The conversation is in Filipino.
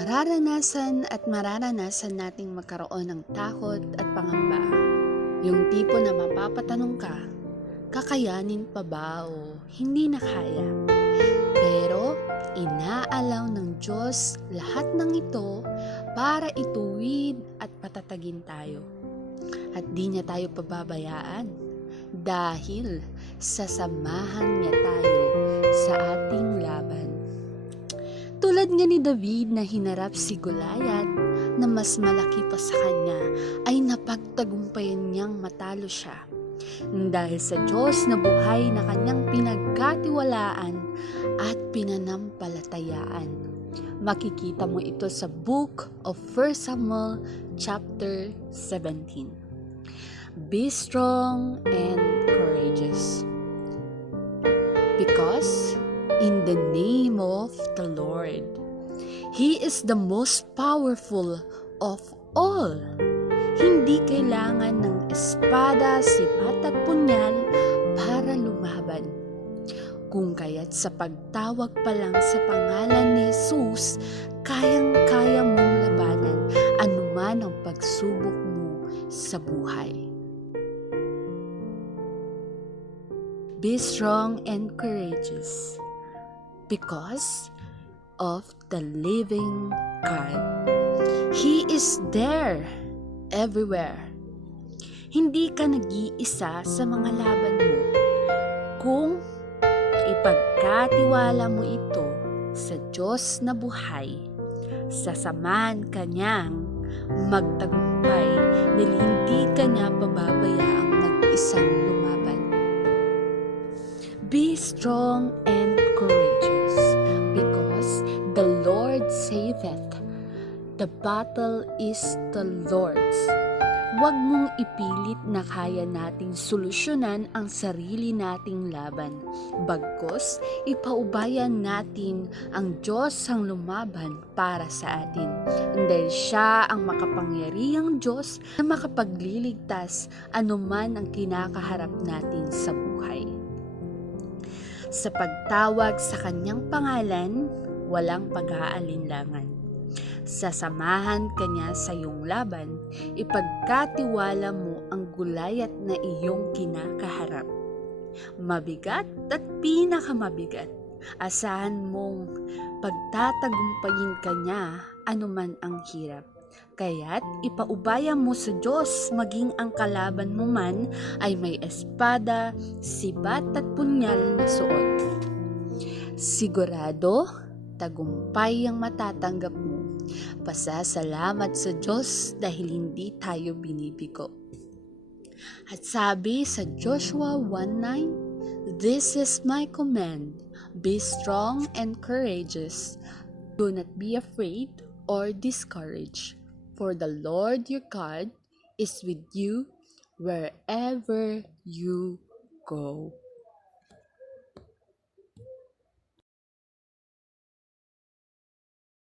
Mararanasan nating magkaroon ng takot at pangamba. Yung tipo na mapapatanong ka, kakayanin pa ba o hindi na kaya? Pero inaalaw ng Diyos lahat ng ito para ituwid at patatagin tayo. At di niya tayo pababayaan dahil sasamahan niya tayo sa ating laban. Tulad nga ni David na hinarap si Goliath na mas malaki pa sa kanya, ay napagtagumpayan niyang matalo siya. Dahil sa Diyos na buhay na kanyang pinagkatiwalaan at pinanampalatayaan. Makikita mo ito sa Book of 1 Samuel chapter 17. Be strong and courageous. Because in the name of the Lord, He is the most powerful of all. Hindi kailangan ng espada, sipat at punyal para lumaban. Kung kaya't sa pagtawag pa lang sa pangalan ni Jesus, kayang-kaya mong labanan anuman ang pagsubok mo sa buhay. Be strong and courageous because of the living God. He is there everywhere. Hindi ka nag-iisa sa mga laban mo. Kung ipagkatiwala mo ito sa Diyos na buhay, sasamahan ka niyang magtagumpay dahil hindi ka niya pababayaang mag-isang lumaban. Be strong and courageous because the Lord saveth. The battle is the Lord's. Huwag mong ipilit na kaya nating solusyonan ang sarili nating laban. Bagkus, ipaubayan natin ang Diyos ang lumaban para sa atin. Dahil Siya ang makapangyarihang Diyos na makapagliligtas anuman ang kinakaharap natin sa buhay. Sa pagtawag sa kanyang pangalan, walang pag-aalinlangan. Sasamahan ka niya sa iyong laban, ipagkatiwala mo ang Goliath na iyong kinakaharap. Mabigat at pinakamabigat, asahan mong pagtatagumpayin ka niya anuman ang hirap. Kaya't ipaubaya mo sa Diyos maging ang kalaban mo man ay may espada, sibat at punyal na suot. Sigurado, tagumpay ang matatanggap mo. Pasasalamat sa Diyos dahil hindi tayo binibigo. At sabi sa Joshua 1:9, "This is my command, be strong and courageous. Do not be afraid or discouraged. For the Lord your God is with you wherever you go."